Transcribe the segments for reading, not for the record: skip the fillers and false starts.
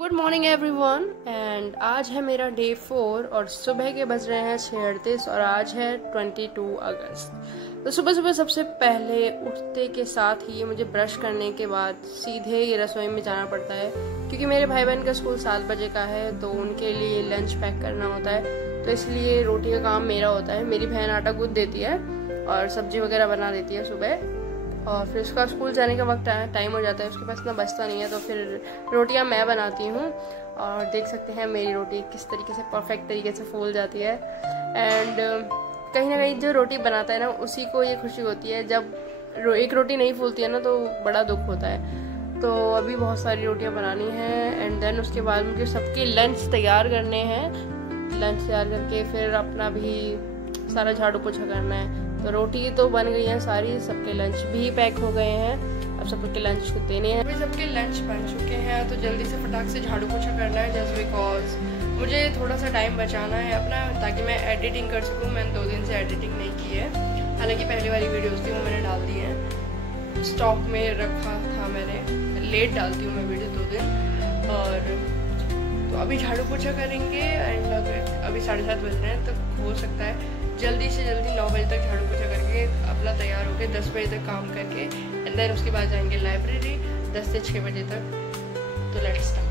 Good morning everyone and आज है मेरा डे 4 और सुबह के बज रहे हैं 6:38 और आज है 22 अगस्त। तो सुबह सुबह सबसे पहले उठते के साथ ही मुझे ब्रश करने के बाद सीधे ये रसोई में जाना पड़ता है, क्योंकि मेरे भाई बहन का स्कूल 7 बजे का है तो उनके लिए लंच पैक करना होता है। तो इसलिए रोटी का काम मेरा होता है। मेरी बहन आटा गूंथ देती है और सब्जी वगैरह बना देती है सुबह, और फिर उसका स्कूल जाने का वक्त टाइम हो जाता है, उसके पास इतना बचता नहीं है, तो फिर रोटियां मैं बनाती हूँ। और देख सकते हैं मेरी रोटी किस तरीके से परफेक्ट तरीके से फूल जाती है। एंड कहीं ना कहीं जो रोटी बनाता है ना, उसी को ये खुशी होती है। जब एक रोटी नहीं फूलती है ना तो बड़ा दुख होता है। तो अभी बहुत सारी रोटियां बनानी हैं एंड देन उसके बाद मुझे सबके लंच तैयार करने हैं। लंच तैयार करके फिर अपना भी सारा झाड़ू पोछा करना है। तो रोटी तो बन गई है सारी, सबके लंच भी पैक हो गए हैं, अब सबके लंच को देने हैं। अभी सबके लंच बन चुके हैं तो जल्दी से फटाक से झाड़ू पोछा करना है, जस्ट बिकॉज मुझे थोड़ा सा टाइम बचाना है अपना, ताकि मैं एडिटिंग कर सकूँ। मैंने 2 दिन से एडिटिंग नहीं की है, हालांकि पहली वाली वीडियोस थी वो मैंने डाल दी है, स्टॉक में रखा था मैंने। लेट डालती हूँ मैं वीडियो 2 दिन। और तो अभी झाड़ू पोछा करेंगे एंड अभी 7:30 बज रहे हैं, तो हो सकता है जल्दी से जल्दी 9 बजे तक झाड़ू पोछा करके अपना तैयार होकर 10 बजे तक काम करके एंड देन उसके बाद जाएंगे लाइब्रेरी 10 से 6 बजे तक। तो लेट्स स्टार्ट।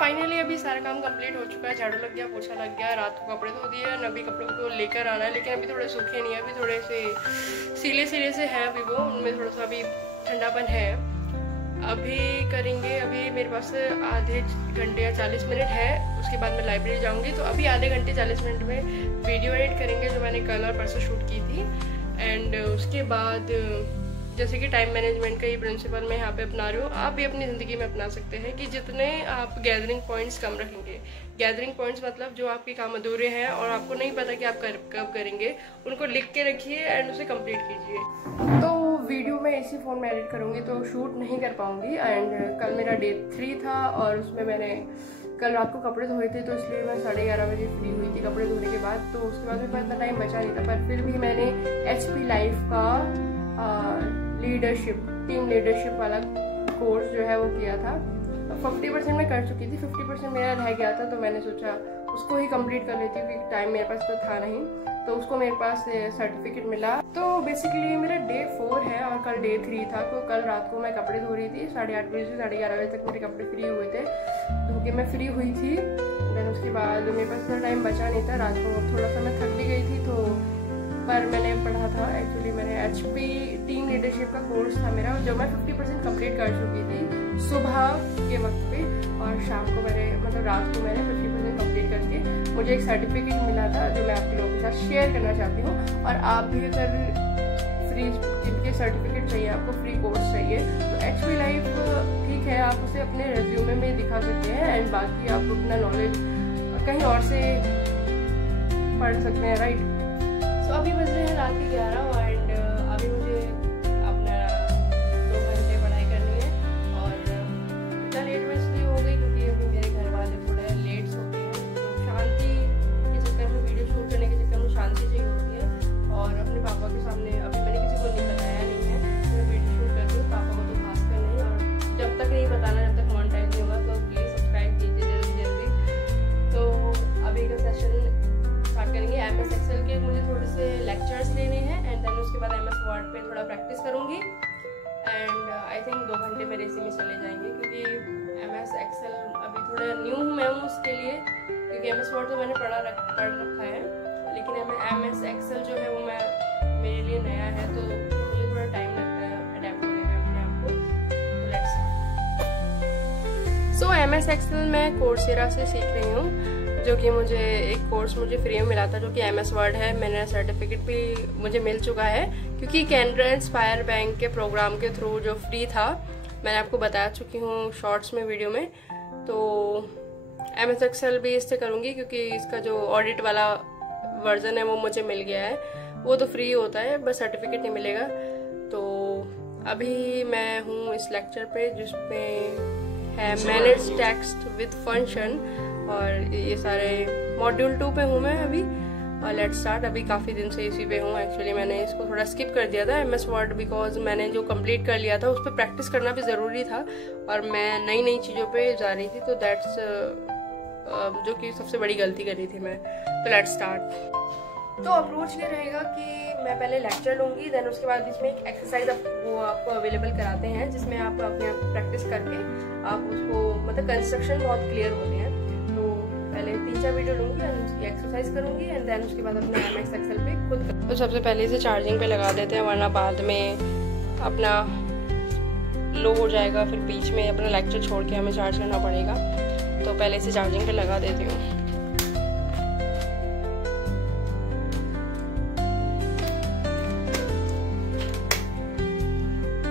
फाइनली अभी सारा काम कंप्लीट हो चुका है। झाड़ू लग गया, पोछा लग गया, रात को कपड़े धो दिए, अभी कपड़ों को लेकर आना है, लेकिन अभी थोड़े सूखे नहीं है, अभी थोड़े से सीले सीले से हैं अभी, वो उनमें थोड़ा सा अभी ठंडापन है। अभी करेंगे, अभी मेरे पास आधे घंटे या 40 मिनट है, उसके बाद मैं लाइब्रेरी जाऊँगी। तो अभी आधे घंटे 40 मिनट में वीडियो एडिट करेंगे जो मैंने कल और परसों शूट की थी। एंड उसके बाद जैसे कि टाइम मैनेजमेंट का ही प्रिंसिपल मैं यहाँ पे अपना रही हूँ, आप भी अपनी ज़िंदगी में अपना सकते हैं कि जितने आप गैदरिंग पॉइंट्स कम रखेंगे। गैदरिंग पॉइंट्स मतलब जो आपके काम अधूरे हैं और आपको नहीं पता कि आप कब करेंगे, उनको लिख के रखिए एंड उसे कंप्लीट कीजिए। तो वीडियो मैं इसी फ़ोन में एडिट करूँगी तो शूट नहीं कर पाऊँगी। एंड कल मेरा डे 3 था और उसमें मैंने कल रात को कपड़े धोए थे, तो इसलिए मैं 11:30 बजे फ्री हुई थी कपड़े धोने के बाद। तो उसके बाद मेरे पास इतना टाइम बचा नहीं था, पर फिर भी मैंने HP लाइफ का लीडरशिप, टीम लीडरशिप वाला कोर्स जो है वो किया था। 50% मैं कर चुकी थी, 50% मेरा रह गया था, तो मैंने सोचा उसको ही कंप्लीट कर लेती हूँ, क्योंकि टाइम मेरे पास तो था नहीं। तो उसको मेरे पास सर्टिफिकेट मिला। तो बेसिकली मेरा डे 4 है और कल डे 3 था। तो कल रात को मैं कपड़े धो रही थी, 8:30 बजे से 11:30 बजे तक मेरे कपड़े फ्री हुए थे, धो के मैं फ्री हुई थी। देन उसके बाद मेरे पास इतना टाइम बचा नहीं था, रात को थोड़ा सा मैं थक भी गई थी, तो पर मैंने पढ़ा था। एक्चुअली मैंने HP टीम लीडरशिप का कोर्स था मेरा, जो मैं 50% कंप्लीट कर चुकी थी सुबह के वक्त पे, और शाम को मैंने मतलब रात को मैंने 50% कंप्लीट करके मुझे एक सर्टिफिकेट मिला था, जो मैं आप लोगों के साथ शेयर करना चाहती हूँ। और आप भी अगर फ्री जिनके सर्टिफिकेट चाहिए, आपको फ्री कोर्स चाहिए, तो HP लाइफ ठीक है, आप उसे अपने रेज्यूमे में दिखा सकते हैं एंड बाकी आप अपना नॉलेज कहीं और से पढ़ सकते हैं, राइट। तो अभी बज रहे हैं रात के 11 एंड अभी मुझे अपना 2 घंटे पढ़ाई करनी है। और इतना लेट में इसलिए हो गई क्योंकि अभी मेरे घर वाले थोड़े लेट सोते हैं, तो शांति के चक्कर में, वीडियो शूट करने के चक्कर में शांति चाहिए होती है। और अपने पापा के सामने अभी मैंने किसी को नहीं बताया नहीं है कि मैं वीडियो शूट कर रही हूँ, पापा को तो खास कर नहीं। और जब तक नहीं बताना, जब तक मोनेटाइज नहीं होगा, तो प्लीज़ सब्सक्राइब कीजिए जल्दी जल्दी। तो अभी का सेशन स्टार्ट करेंगे। MS Excel के मुझे थोड़े से लेक्चर्स लेने हैं एंड देन उसके बाद MS Word पे थोड़ा प्रैक्टिस करूँगी एंड आई थिंक 2 घंटे मेरे इसी में चले जाएंगे, क्योंकि MS Excel अभी थोड़ा न्यू हूँ मैं हूँ उसके लिए, क्योंकि MS Word तो मैंने पढ़ रखा है, लेकिन MS Excel जो है वो मेरे लिए नया है, तो मुझे थोड़ा टाइम लगता है अडेप्ट होने में अपने आप को। तो लेट्स सो MS Excel मैं कोर्सेरा से सीख रही हूँ, जो कि मुझे एक कोर्स मुझे फ्री में मिला था, जो कि MS Word है। मैंने सर्टिफिकेट भी मुझे मिल चुका है, क्योंकि कैनरा इंस्पायर बैंक के प्रोग्राम के थ्रू जो फ्री था, मैंने आपको बता चुकी हूँ शॉर्ट्स में, वीडियो में। तो MS Excel भी इससे करूँगी, क्योंकि इसका जो ऑडिट वाला वर्जन है वो मुझे मिल गया है। वो तो फ्री होता है, बस सर्टिफिकेट नहीं मिलेगा। तो अभी मैं हूँ इस लेक्चर पे जिसमें है मैनेज टेक्स्ट विद फंक्शन, और ये सारे मॉड्यूल 2 पे हूँ मैं अभी। और लेट्स स्टार्ट। अभी काफ़ी दिन से इसी पे हूँ। एक्चुअली मैंने इसको थोड़ा स्किप कर दिया था MS वर्ड, बिकॉज मैंने जो कंप्लीट कर लिया था उस पर प्रैक्टिस करना भी ज़रूरी था, और मैं नई नई चीज़ों पे जा रही थी, तो दैट्स जो कि सबसे बड़ी गलती करी थी मैं। तो लेट्स स्टार्ट। तो अप्रोच ये रहेगा कि मैं पहले लेक्चर लूँगी, देन उसके बाद इसमें एक एक्सरसाइज वो आपको अवेलेबल कराते हैं जिसमें आप अपने आप प्रैक्टिस करके आप उसको, मतलब कंस्ट्रक्शन बहुत क्लियर होते हैं। तो पहले 3-4 वीडियो लूँगी एंड उसकी एक्सरसाइज करूँगी एंड देन उसके बाद अपने MS एक्सेल पे खुद। तो सबसे पहले इसे चार्जिंग पे लगा देते हैं, वरना बाद में अपना लो हो जाएगा, फिर बीच में अपना लेक्चर छोड़ के हमें चार्ज करना पड़ेगा। तो पहले इसे चार्जिंग पे लगा देती हूँ।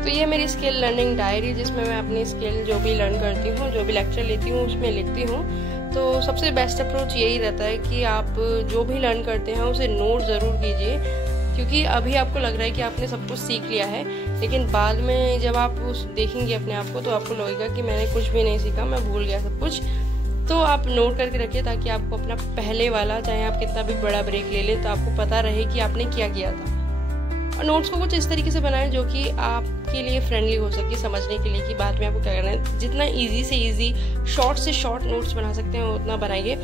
तो ये मेरी स्किल लर्निंग डायरी, जिसमें मैं अपनी स्किल जो भी लर्न करती हूँ, जो भी लेक्चर लेती हूँ, उसमें लिखती हूँ। तो सबसे बेस्ट अप्रोच यही रहता है कि आप जो भी लर्न करते हैं उसे नोट ज़रूर कीजिए, क्योंकि अभी आपको लग रहा है कि आपने सब कुछ सीख लिया है, लेकिन बाद में जब आप उस देखेंगे अपने आप को तो आपको लगेगा कि मैंने कुछ भी नहीं सीखा, मैं भूल गया सब कुछ। तो आप नोट करके रखिए ताकि आपको अपना पहले वाला, चाहे आप कितना भी बड़ा ब्रेक ले लें, तो आपको पता रहे कि आपने क्या किया था। और नोट्स को कुछ इस तरीके से बनाएं जो कि आपके लिए फ्रेंडली हो सके, समझने के लिए कि बाद में आपको क्या करना है। जितना इजी से इजी, शॉर्ट से शॉर्ट नोट्स बना सकते हैं उतना बनाइए।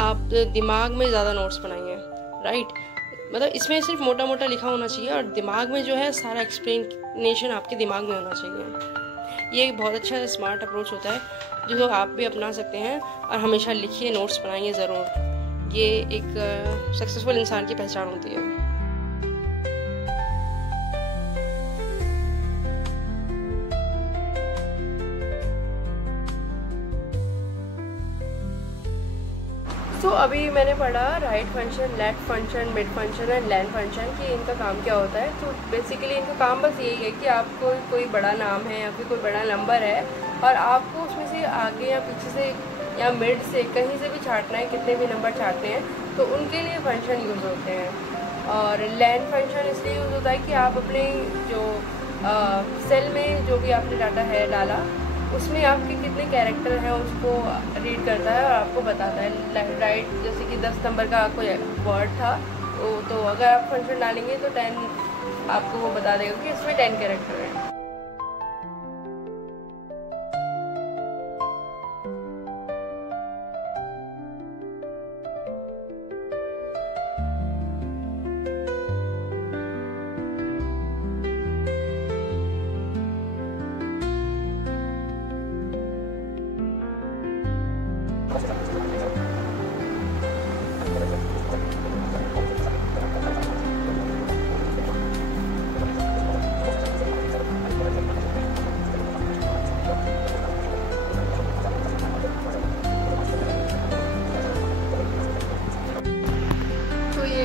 आप दिमाग में ज़्यादा नोट्स बनाइए, राइट। मतलब इसमें सिर्फ मोटा मोटा लिखा होना चाहिए और दिमाग में जो है सारा एक्सप्लेनेशन आपके दिमाग में होना चाहिए। ये एक बहुत अच्छा स्मार्ट अप्रोच होता है जो आप भी अपना सकते हैं। और हमेशा लिखिए, नोट्स बनाइए ज़रूर। ये एक सक्सेसफुल इंसान की पहचान होती है। तो अभी मैंने पढ़ा right function, left function, mid function and land function कि इनका काम क्या होता है। तो बेसिकली इनका काम बस यही है कि आपको कोई बड़ा नाम है या फिर कोई बड़ा नंबर है और आपको उसमें से आगे या पीछे से या मिड से कहीं से भी छांटना है, कितने भी नंबर छांटने हैं, तो उनके लिए फंक्शन यूज़ होते हैं। और लैंड फंक्शन इसलिए यूज़ होता है कि आप अपने जो सेल में जो भी आपने डाटा है डाला, उसमें आपके कितने कैरेक्टर हैं उसको रीड करता है और आपको बताता है। राइट, जैसे कि 10 नंबर का कोई वर्ड था, तो अगर आप फंक्शन डालेंगे तो 10 आपको वो बता देगा कि इसमें 10 कैरेक्टर हैं।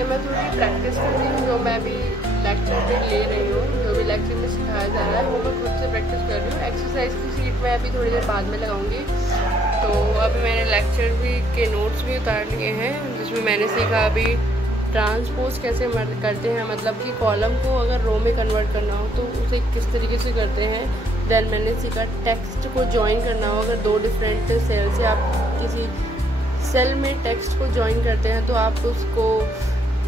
मैं थोड़ी प्रैक्टिस कर रही हूँ, जो मैं भी लेक्चर पे ले रही हूँ, जो भी लेक्चर में सिखाया जा रहा है वो मैं खुद से प्रैक्टिस कर रही हूँ। एक्सरसाइज की शीट मैं अभी थोड़ी देर बाद में लगाऊंगी। तो अभी मैंने लेक्चर भी के नोट्स भी उतार लिए हैं, जिसमें मैंने सीखा अभी ट्रांसपोज कैसे करते हैं, मतलब कि कॉलम को अगर रो में कन्वर्ट करना हो तो उसे किस तरीके से करते हैं। देन मैंने सीखा टेक्स्ट को ज्वाइन करना हो, अगर 2 डिफरेंट सेल से आप किसी सेल में टेक्स्ट को ज्वाइन करते हैं तो आप उसको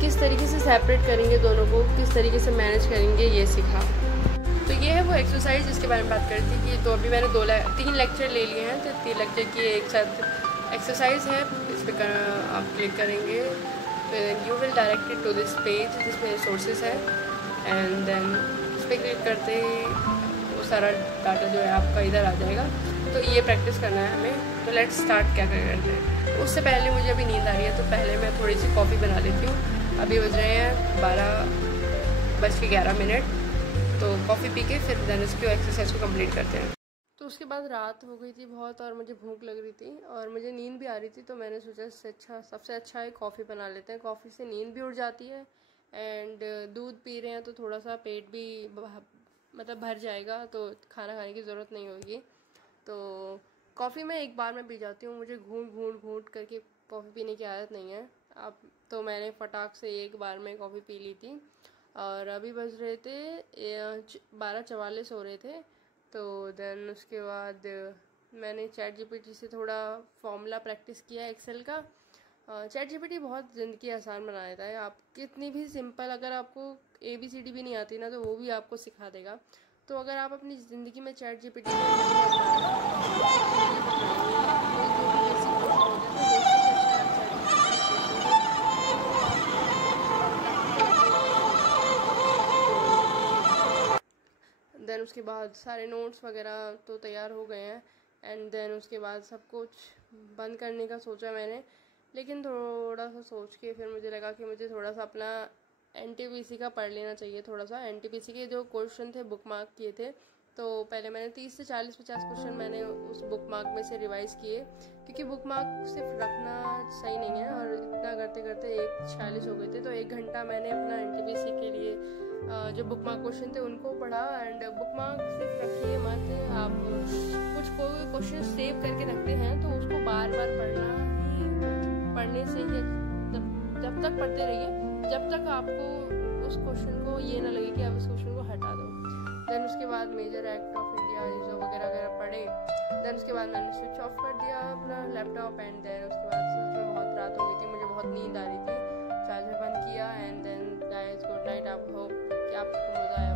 किस तरीके से सेपरेट करेंगे, दोनों को किस तरीके से मैनेज करेंगे, ये सीखा। तो ये है वो एक्सरसाइज जिसके बारे में बात करी थी कि तो अभी मैंने 3 लेक्चर ले लिए हैं, तो 3 लेक्चर की एक साथ एक्सरसाइज है। इस पर आप क्लिक करेंगे, फिर you will directed to this page जिसमें रिसोर्सेज है, एंड देन इस पर क्लिक करते ही वो सारा डाटा जो है आपका इधर आ जाएगा। तो ये प्रैक्टिस करना है हमें। तो लेट्स स्टार्ट क्या करते हैं। उससे पहले मुझे अभी नींद आ रही है, तो पहले मैं थोड़ी सी कॉफ़ी बना लेती हूँ। अभी बज रहे हैं 12:11। तो कॉफ़ी पी के फिर देन इसकी एक्सरसाइज को कंप्लीट करते हैं। तो उसके बाद रात हो गई थी बहुत और मुझे भूख लग रही थी और मुझे नींद भी आ रही थी, तो मैंने सोचा सबसे अच्छा है कॉफ़ी बना लेते हैं। कॉफ़ी से नींद भी उड़ जाती है एंड दूध पी रहे हैं तो थोड़ा सा पेट भी मतलब भर जाएगा, तो खाना खाने की ज़रूरत नहीं होगी। तो कॉफ़ी मैं एक बार में पी जाती हूँ, मुझे घूंट करके कॉफ़ी पीने की आदत नहीं है। अब तो मैंने फटाक से एक बार में कॉफ़ी पी ली थी। और अभी बज रहे थे 12:44 हो रहे थे। तो देन उसके बाद मैंने चैट जीपीटी से थोड़ा फॉर्मूला प्रैक्टिस किया एक्सेल का। चैट जीपीटी बहुत ज़िंदगी आसान बना देता है। आप कितनी भी सिंपल, अगर आपको ABCD भी नहीं आती ना, तो वो भी आपको सिखा देगा। तो अगर आप अपनी ज़िंदगी में चैट जीपीटी को नहीं देन उसके बाद सारे नोट्स वगैरह तो तैयार हो गए हैं। एंड देन उसके बाद सब कुछ बंद करने का सोचा मैंने, लेकिन थोड़ा सा सोच के फिर मुझे लगा कि मुझे थोड़ा सा अपना NTPC का पढ़ लेना चाहिए। थोड़ा सा NTPC के जो क्वेश्चन थे बुक मार्क किए थे, तो पहले मैंने 30 से 40-50 क्वेश्चन मैंने उस बुक मार्क में से रिवाइज़ किए, क्योंकि बुक मार्क सिर्फ रखना सही नहीं है। और इतना करते करते 1:46 हो गए थे, तो 1 घंटा मैंने अपना NTPC के लिए जो बुक मार्क क्वेश्चन थे उनको पढ़ा। एंड बुक मार्क सिर्फ रखिए मत, आप कुछ कोई क्वेश्चन सेव करके रखते हैं तो उसको बार बार पढ़ने से ही जब तक पढ़ते रहिए जब तक आपको उस क्वेश्चन को ये ना लगे कि आप उस क्वेश्चन को हटा दो। देन उसके बाद मेजर एक्ट ऑफ इंडिया जो वगैरह वगैरह पढ़े। देन उसके बाद मैंने स्विच ऑफ कर दिया अपना लैपटॉप। एंड देन उसके बाद सच में बहुत रात हो गई थी, मुझे बहुत नींद आ रही थी, चार्जर बंद किया। And then guys good night. आप होप कि आपको मज़ा आया।